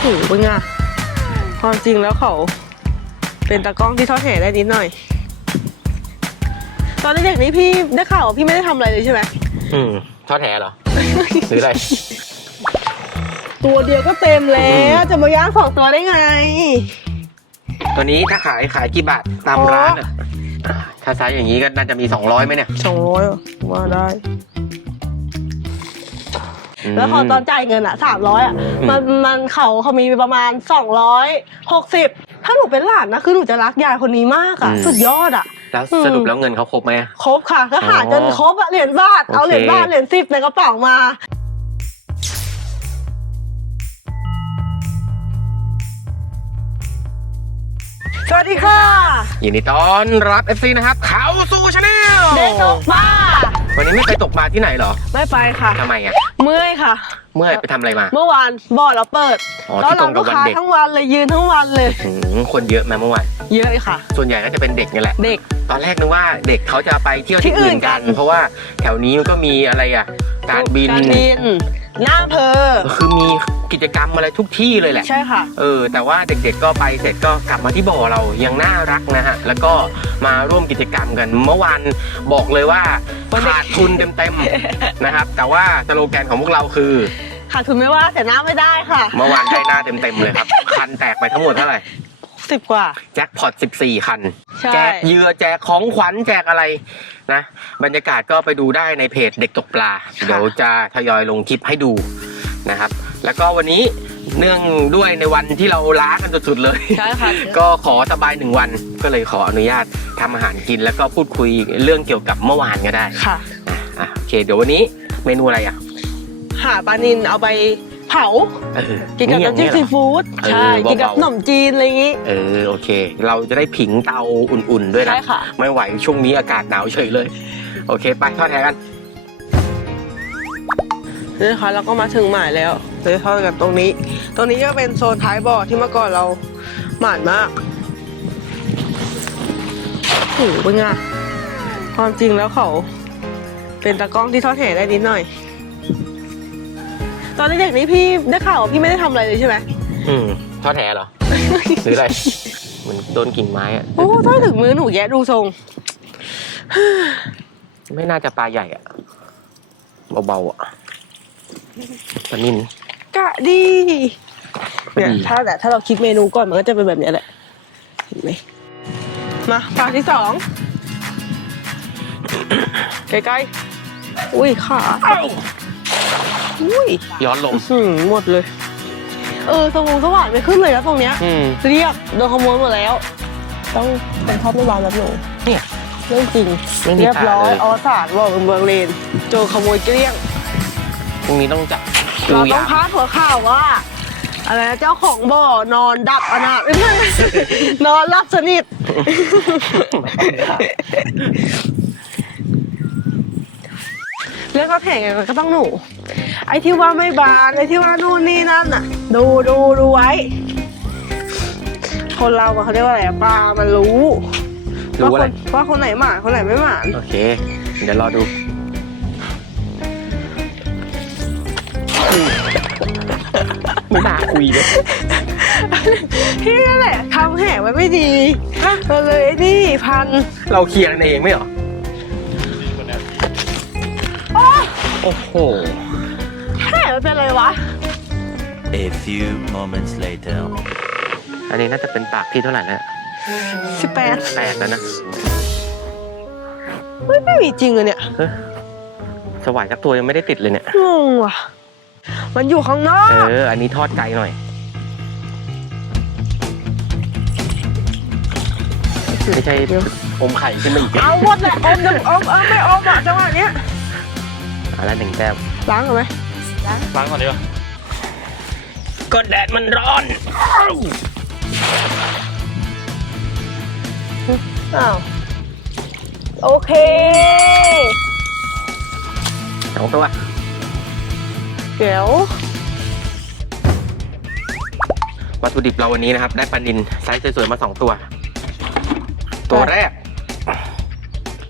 โอ้โหเป็นไงความจริงแล้วเขา เป็นตากล้องที่ทอดแห่ได้นิดหน่อย ตอนเด็กๆนี้พี่ได้ข่าวว่าพี่ไม่ได้ทำอะไรเลยใช่ไหมอืมทอดแหเหรอหรืออะไรตัวเดียวก็เต็มแล้วจะมาย่างสองตัวได้ไง ตัวนี้ถ้าขายขายกี่บาทตามร้านอะอะถ้าไซส์อย่างนี้ก็น่าจะมี 200ไหมเนี่ยสองร้อยว่าได้ม แล้วพอตอนจ่ายเงินอะสามร้อยอะอืมมันมันเขาเขามีประมาณสองร้อยหกสิบถ้าหนูเป็นหลานนะคือหนูจะรักยายคนนี้มากอะ สุดยอดอะแล้วสรุปแล้วเงินเขาครบไหมอะครบค่ะก็หาจนอ๋อครบอะเหรียญบาทเอาโอเคเหรียญบาทเหรียญสิบในกระเป๋ามาสวัสดีค่ะ ยินดีต้อนรับ FC นะครับ เขาสู่ชาแนลเด็กตกปลา วันนี้ไม่ไปตกปลาที่ไหนเหรอไม่ไปค่ะ ทำไมอะ เมื่อยค่ะ เมื่อยไปทำอะไรมา เมื่อวานบ่อเราเปิดอ๋อแล้วที่ตรเรางกัลูบกวันค้าเด็ก ทั้งวันเลยยืนทั้งวันเลย อืมคนเยอะไหมาเมื่อวานเยอะเลยค่ะ ส่วนใหญ่ก็จะเป็นเด็กนี่แหละ เด็ก ตอนแรกนึกว่าเด็กเขาจะไปเที่ยวที่ที่อื่อื่นนกันกันเพราะว่าแถวนี้มันก็มีอะไรอะ การบิน การบิน หน้าอำเพอคือมีกิจกรรมอะไรทุกที่เลยแหละ ใช่ค่ะ เออ แต่ว่าเด็กๆก็ไปเสร็จก็กลับมาที่บ่อเรายังน่ารักนะฮะ แล้วก็มาร่วมกิจกรรมกัน เมื่อวานบอกเลยว่าวันเด็กขาดทุนเต็มๆ นะครับ แต่ว่าสโลแกนของพวกเราคือ ขาดทุนไม่ว่าแต่น้ำไม่ได้ค่ะ เมื่อวานได้หน้าเต็มๆเลยครับ คันแตกไปทั้งหมดเท่าไหร่ สิบกว่า แจ็คพอต14 คัน ใช่ แจกเหยื่อแจกของขวัญแจกอะไรนะ บรรยากาศก็ไปดูได้ในเพจเด็กตกปลา เดี๋ยวจะทยอยลงคลิปให้ดูนะครับ แล้วก็วันนี้เนื่องด้วยในวันที่เราล้ากันสุดๆเลย ใช่ค่ะ ก็ขอสบายหนึ่งวันก็เลยขออนุญาตทำอาหารกิน แล้วก็พูดคุยเรื่องเกี่ยวกับเมื่อวานก็ได้ค่ะ อะอะโอเค เดี๋ยววันนี้เมนูอะไรอะ หาปลานินเอาไป เผา เออกินกับอย่าน้ำงจิ้เงี้มยเหรซีอฟู้ดเออใช่เบาๆกินกับขนมจีนอะไรอย่างงี้เออโอเค เราจะได้ผิงเตาอุ่นๆด้วยนะ ใช่ค่ะ ไม่ไหวช่วงนี้อากาศหนาวเฉยเลย โอเค ไปทอดแทนกัน นี่นะคะเราก็มาถึงหมายแล้วเลยทอดกันตรงนี้ ตรงนี้ก็เป็นโซนท้ายบ่อที่เมื่อก่อนเราหมานมากโอ้โหเป็นไงความจริงแล้วเขา เป็นตากล้องที่ทอดแห่ได้นิดหน่อย ตอนเด็กๆนี้พี่ได้ข่าวว่าพี่ไม่ได้ทำอะไรเลยใช่ไหมอืมทอดแหเหรอ หรืออะไรเหมือนโดนกิ่งไม้อะโอ้ถ้าถึงมือหนูแยะดูทรง ไม่น่าจะปลาใหญ่อะเบาๆอะปลานิ่นกะดีเนี่ยดีถ้าแต่ถ้าเราคิดเมนูก่อนมันก็จะเป็นแบบเนี้ยแหละเห็นไหมมาปลาที่สองใกล้ๆอุ้ยขาอุ้ ยย้อนลมหืมหมดเลย เออสวงสว่านไม่ขึ้นเลยนะตรงเนี้ย อืมเรียบโดนขโมยหมดแล้ว ต้องเป็นท็อปไม่วางแบบหนูเนี่ยเรื่องจริงไม่มีเรียบร้อยขาเลยออสารบอกเป็นเมืองเลนโจรขโมยเกลี้ยง พรุ่งนี้ต้องจับดูเราต้ยาองพาดหัวข่าวว่าอะไรนะเจ้าของบ่อนอนดับอนาถไม่ใช่นอนรับสนิท เรื่องก็แข่งกันก็ต้องหนู ไอ้ที่ว่าไม่บานไอ้ที่ว่านู่นนี่นั่นน่ะ ดูดูดูไว้ คนเราอะเขาเรียกว่าอะไรอะปลามันรู้รู้อะไรว่าคนว่าคนไหนหมานคนไหนไม่หมานโอเค เดี๋ยวรอดู ไม่น่าคุยเลยที่นั่นแหละทำแห่ไว้ไม่ดีก็เลยนี่พันเราเคลียร์กันเองไม่เหรอ โอ้โอ้โหแห่มัน เป็นอะไรวะ A few moments later. อันนี้น่าจะเป็นปากที่เท่าไหร่แล้วสิบแปดแปดแล้วนะเฮ้ยไม่มีจริงเลยเนี่ยเฮ้ยสวายสักตัวยังไม่ได้ติดเลยเนี่ย งงว่ะ มันอยู่ข้างนอก เออ อันนี้ทอดไกลหน่อยไม่ใช่อมไข่ขึ้นมาอีกเอาหมดแหละอมจะอมเออไม่อมอะจังหวะเนี้ยอะแล้วหนึ่งแต้มล้างก่อนไหม ล้างก่อนดีกว่าก็แดดมันร้อนอ้าวโอเคสองตัวเดี๋ยววัตถุดิบเราวันนี้นะครับ ได้ปลานินไซส์สวยๆมาสองตัว ตัวแรก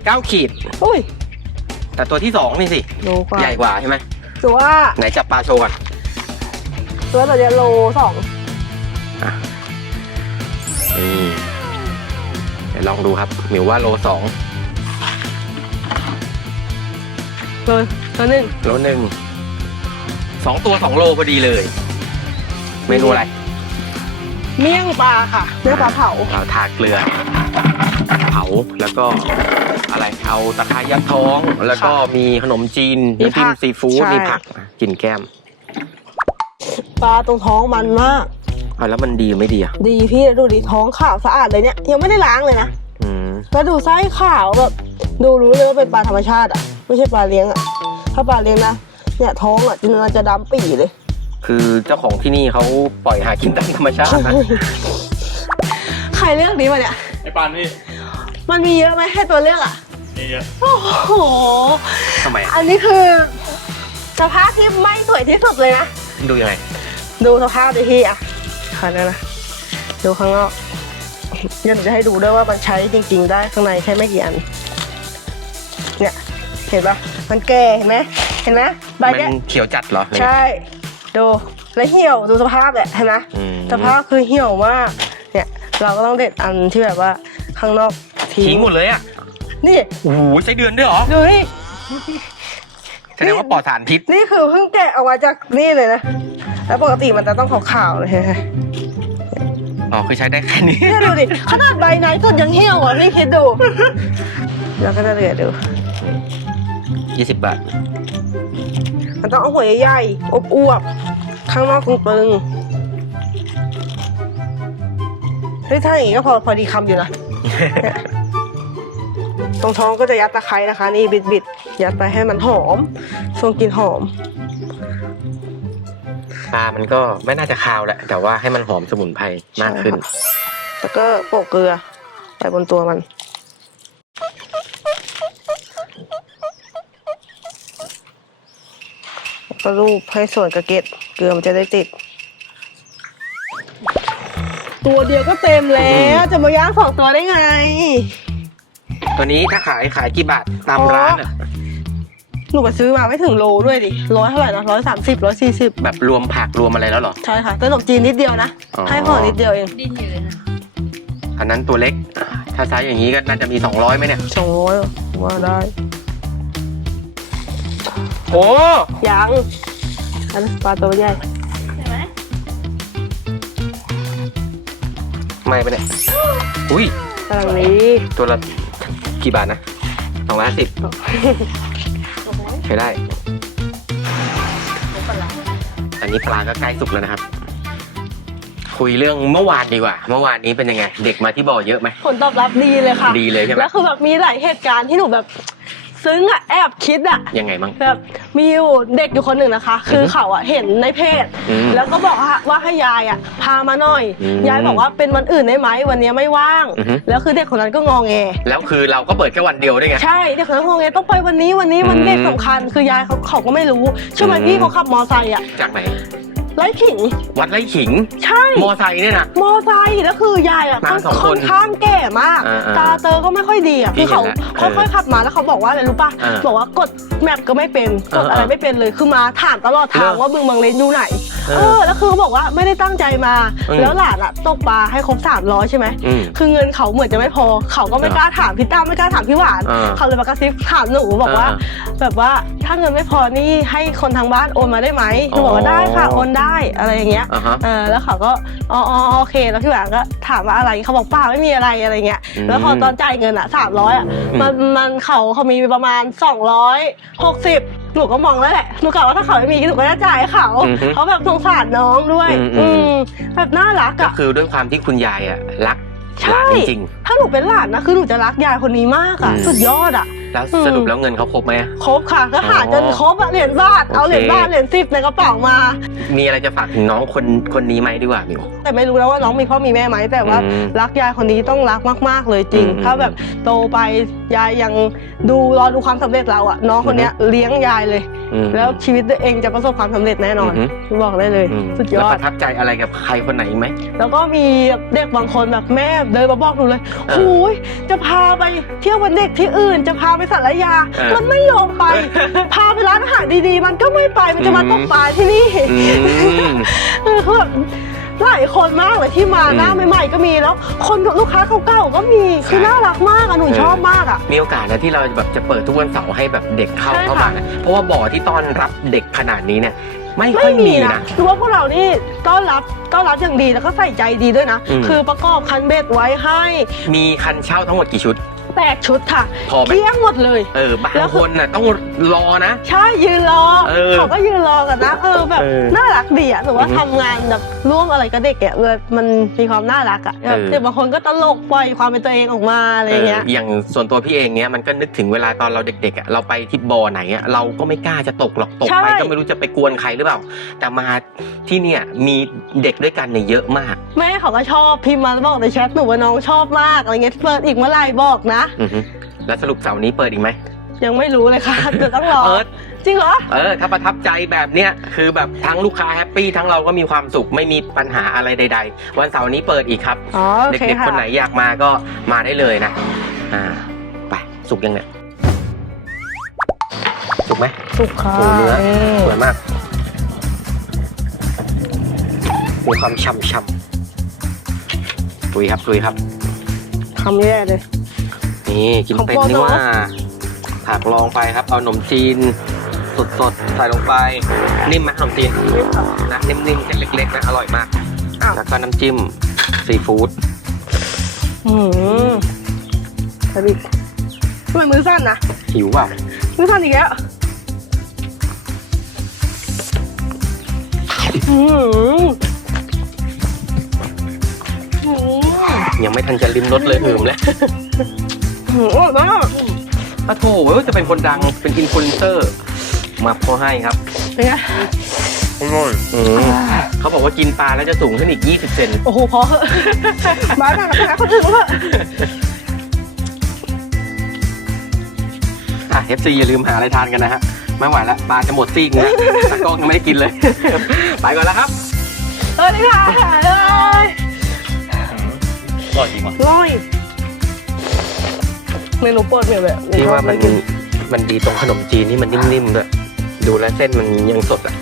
เก้าขีด อุ้ยแต่ตัวที่สองนี่สิ โลกว่า ใหญ่กว่าใช่ไหม ตัวไหนจับปลาโชว์ก่อนตัวเราจะโลสองอะนี่เดี๋ยวลองดูครับหมิวว่าโลสองเลยตัวหนึ่งโลหนึ่งสองตัวสองโลพอดีเลย เมนูอะไร เมี่ยงปลาค่ะเมี่ยงปลาเผา เราทาเกลือ เผาแล้วก็อะไรเอาตะไคร้ยัดท้อง แล้วก็มีขนมจีนมีน้ำจิ้มผักซีฟู้ดใช่ มีผักกินแก้มปลาตรงท้องมันมาก อะแล้วมันดีหรือไม่ดีอะดีพี่ดูดิท้องขาวสะอาดเลยเนี่ย ยังไม่ได้ล้างเลยนะ อืมแล้วดูไส้ขาวแบบดูรู้เลยว่าเป็นปลาธรรมชาติอะ ไม่ใช่ปลาเลี้ยงอะ ถ้าปลาเลี้ยงนะ เนี่ยท้องอะเนื้อจะดำปี่เลย คือเจ้าของที่นี่เขาปล่อยหากินตามธรรมชาตินะ ใครเลือกนี้มาเนี่ย ไอ้ปานนี่ มันมีเยอะไหมให้ตัวเลือกอะนี่เยอะโอ้โห ทำไมอะอันนี้คือ สภาพที่ไม่สวยที่สุดเลยนะ ดูยังไงดูสภาพดิพี่อะค่ะนั่นนะ ดูข้างนอกเดี๋ยวหนูจะให้ดูด้วยว่ามันใช้จริง ๆ ได้ข้างในแค่ไม่กี่อัน เนี่ย เห็นปะมันแก่เห็นไหมเห็นไหมใบมันเนี้ยเขียวจัดเหรอใช่ ดูแล้วเหี่ยวดูสภาพแหละเห็นไหม อืมสภาพคือเหี่ยวมาก เนี่ยเราก็ต้องเด็ดอันที่แบบว่าข้างนอก ทิ้ทิ้งหมดเลยอะนี่โอ้โหใช้เดือนด้วยเหรอดูนี่แสดงว่าปลอดสารพิษนี่คือเพิ่งแกะออกมาจากนี่เลยนะแล้วปกติมันจะต้องขาวๆเลยเห็นไหมอ๋อคือใช้ได้แค่นี้เนี่ยดูดิขนาดใบไหนสุดยังเหี่ยวอะพี่คิดดูแล้วก็จะเหลือดูยี่สิบบาท มันต้องเอาหัวใหญ่ๆอบอวบๆข้างนอกตึงๆเฮ้ยถ้าอย่างงี้ก็พอพอดีคำอยู่นะเนี่ย ตรงท้องก็จะยัดตะไคร้นะคะ นี่บิดๆยัดไปให้มันหอมทรงกลิ่นหอมปลามันก็ไม่น่าจะคาวแหละแต่ว่าให้มันหอมสมุนไพรมากขึ้นใช่ค่ะแล้วก็โปะเกลือใส่บนตัวมันแล้วก็รูปให้ส่วนกระเก็ดเกลือมันจะได้ติด ตัวเดียวก็เต็มแล้ว จะมาย่างสองตัวได้ไง ตัวนี้ถ้าขายขายกี่บาทตามอ๋อร้านอะหนูไปซื้อมาไม่ถึงโลด้วยดิร้อยเท่าไหร่นะร้อยสามสิบร้อยสี่สิบแบบรวมผักรวมอะไรแล้วเหรอ ใช่ค่ะแต่ขนมจีนนิดเดียวนะ อ๋อ ให้ห่อนิดเดียวเองดิ้นอยู่เลยนะอันนั้นตัวเล็ก ถ้าไซส์อย่างนี้ก็น่าจะมี 200ไหมเนี่ย สองร้อยว่าได้ โอ้ยังอันนนปลาตัวใหญ่ใช่ไหมไม่ไปะเนี่ยอุ้ยกำลังนี้ตัวละ กี่บาทนะสองร้อยห้าสิบใช้ได้ อันนี้ปลาก็ใกล้สุกแล้วนะครับ คุยเรื่องเมื่อวานดีกว่า เมื่อวานนี้เป็นยังไง เด็กมาที่บ่อเยอะไหมผลตอบรับดีเลยค่ะดีเลยใช่ไหมแล้วคือแบบมีหลายเหตุการณ์ที่หนูแบบ ซึ้งอะแอบคิดอะยังไงมั่งแบบ มีอยู่เด็กอยู่คนหนึ่งนะคะ คือเขาอะเห็นในเพจอืมแล้วก็บอกว่าว่าให้ยายอะพามาหน่อย อืมยายบอกว่าเป็นวันอื่นได้ไหมวันนี้ไม่ว่าง อือฮึ แล้วคือเด็กคนนั้นก็งอแง แล้วคือเราก็เปิดแค่วันเดียวด้วยไง ใช่เด็กคนนั้นงอแงต้องไปวันนี้วันนี้วันอืมเด็กสำคัญ คือยายเขาเขาก็ไม่รู้ใช่ไหมอืม พี่เขาขับมอไซค์อะจากไหน ไล่ขิง วัดไร่ขิง ใช่ มอไซค์เนี่ยนะ มอไซค์แล้วคือยายอะมาสองคนค่อนข้างแก่มาก อ่าๆตาเตอก็ไม่ค่อยดีอะพี่คือเขาเห็นแล้วค่อยๆขับมาแล้วเขาบอกว่าอะไรรู้ป่ะอ่าบอกว่ากดแมปก็ไม่เป็นกดอ่าๆอะไรไม่เป็นเลยคือมาถามตลอดทางเลิกว่าบึงบางเลนอยู่ไหนเออเออแล้วคือเขาบอกว่าไม่ได้ตั้งใจมา อืมแล้วหลานอะตกปลาให้ครบสามร้อยใช่ไหมอืมคือเงินเขาเหมือนจะไม่พอ เขาก็ไม่อ่ากล้าถามพี่ตั้มไม่กล้าถามพี่หวานอ่าเขาเลยมากระซิบถามหนูบอกว่าแบบว่าถ้าเงินไม่พอนี่ให้คนทางบ้านโอนมาได้ไหมหนูบอกว่าได้ค่ะโอนได้อะไรอย่างเงี้ยอ่าฮะ เออแล้วเขาก็อ๋ออ๋อโอเค แล้วพี่หวานก็ถามว่าอะไรเขาบอกเปล่าไม่มีอะไรอะไรเงี้ยอืมแล้วพอตอนจ่ายเงินอะสามร้อยอะอืมมันมันเขาเขามีประมาณสองร้อยหกสิบหนูก็มองแล้วแหละหนูกะว่าถ้าเขาไม่มีหนูก็จะจ่ายให้เขาอือฮึเขาแบบสงสารน้องด้วย อืมอือืม มแบบน่ารักก็อะ คือด้วยความที่คุณยายอะรักหใช่ลานจริง ถ้าหนูเป็นหลานนะคือหนูจะรักยายคนนี้มากอะ อืม สุดยอดอะๆ แล้วอืมสรุปแล้วเงินเขาครบไหมอะครบค่ะก็หาจนอ๋อครบอะเหรียญบาทเอาโอเคเหรียญบาทเหรียญสิบในกระเป๋ามา มีอะไรจะฝากถึงน้องคนคนนี้ไหมดีกว่ามิว แต่ไม่รู้แล้วว่าน้องมีพ่อมีแม่ไหมแต่ว่าอืมรักยายคนนี้ต้องรักมากๆเลยจริงอืมถ้าแบบโตไปยายยังดูรอดูความสำเร็จเราอะน้องคนเนี้ยเลี้ยงยายเลยอืมแล้วชีวิตตัวเองจะประสบความสำเร็จแน่นอนอือฮึบอกได้เลยอืมสุดยแล้วอปดระทับใจอะไรกับใครคนไหนไหมแล้วก็มีเด็กบางคนแบบแม่เดินมาบอกหนูเลยเออโอ้ยจะพาไปเที่ยววันเด็กที่อื่นจะพาไปสารยา เออมันไม่ยอมไป พาไปร้านอาหารดีๆ มันก็ไม่ไปมันจะมาตกปลาที่นี่อืม เออคือแบบหลายคนมากเลยที่มาอืมหน้าใหม่ๆก็มีแล้ว คนลูกค้าเก่าๆก็มีคือใช่น่ารักมากอะหนูเออ ชอบมากอะ มีโอกาสนะที่เราแบบจะเปิดทุกวันเสาร์ให้แบบเด็กเข้าใช่เข้าค่ะมานะเพราะว่าบ่อที่ต้อนรับเด็กขนาดนี้เนี่ย ไม่ค่ไม่อยมีมีนะ นะคือว่าพวกเรานี่ต้อนรับต้อนรับอย่างดีแล้วก็ใส่ใจดีด้วยนะ อืม คือประกอบคันเบ็ดไว้ให้ มีคันเช่าทั้งหมดกี่ชุด แปดชุดค่ะพอไหม เกลี้ยงหมดเลย เออบางแล้วคือคนน่ะต้องรอนะ ใช่ยืนรอเออ เขาก็ยืนรอกันนะเออแบบเออน่ารักดีอะหรือว่าอือฮึทำงานแบบร่วมอะไรกับเด็กอะเออมันมีความน่ารักอะแบบเออ เด็กบางคนก็ตลกปล่อยความเป็นตัวเองออกมาอะไรอย่างเงี้ย เอออย่างส่วนตัวพี่เองเนี้ยมันก็นึกถึงเวลาตอนเราเด็กๆอะเราไปที่บ่อไหนอะเราก็ไม่กล้าจะตกหรอกตกใช่ไปก็ไม่รู้จะไปกวนใครหรือเปล่า แต่มาที่เนี่ยมีเด็กด้วยกันเนี่ยเยอะมาก แม่เขาก็ชอบพิมพ์มาบอกในแชทหนูว่าน้องชอบมากอะไรเงี้ยเปิดอีกเมื่อไหร่บอกนะอือฮึแล้วสรุปเสาร์นี้เปิดอีกไหม ยังไม่รู้เลยค่ะ เดี๋ยวต้องรอเปิดจริงเหรอ เออ ถ้าประทับใจแบบเนี้ยคือแบบทั้งลูกค้าแฮปปี้ทั้งเราก็มีความสุขไม่มีปัญหาอะไรใด ๆ วันเสาร์นี้เปิดอีกครับ อ๋อ โอเด็เคกๆ ค่ะ คนไหนอยากมาก็มาได้เลยนะ อ่า ไป สุกยังเนี่ย สุกไหม สุกค่ะโอ้เนื้อนี่สวยมาก มีความช่ำๆลุยครับลุยครับทำแย่เลย นี่กินเป็นของโปรดนี่ว่าเนอะผักลองไปครับ เอาขนมจีน สดๆ ใส่ลงไป นิ่มไหมขนมจีนนะนิ่มๆเส้นเล็กๆนะอร่อยมากอ้าวแล้วก็น้ำจิ้มซีฟู้ดอืมสวัสดีทำไมมือสั้นนะหิวเปล่ามือสั้นอีกแล้วอืมอืมยังไม่ทันจะลิ้มรสเลยหืมเลย อืมอร่อยมากถ้าโถเว้ยจะเป็นคนดังเป็นอินฟลูเอนเซอร์มาพอให้ครับเป็นไงอืมเขาบอกว่ากินปลาแล้วจะสูงขึ้นอีก 20 เซนโอ้โหพอเหอะมาหนักนะคนอื่นเขาเถอะอะ FC อย่าลืมหาอะไรทานกันนะฮะไม่ไหวแล้วปลาจะหมดซีกนะตากล้องยังไม่ได้กินเลย ไปก่อนแล้วครับเออนี่ค่ะเอ้ยอร่อยจริงว่ะร่อย เมนูโปรดเมียแบบที่ว่ามันกินมันดีตรงขนมจีนนี่มันนิ่มๆด้วยดูแลวเส้นมันยังสดอะ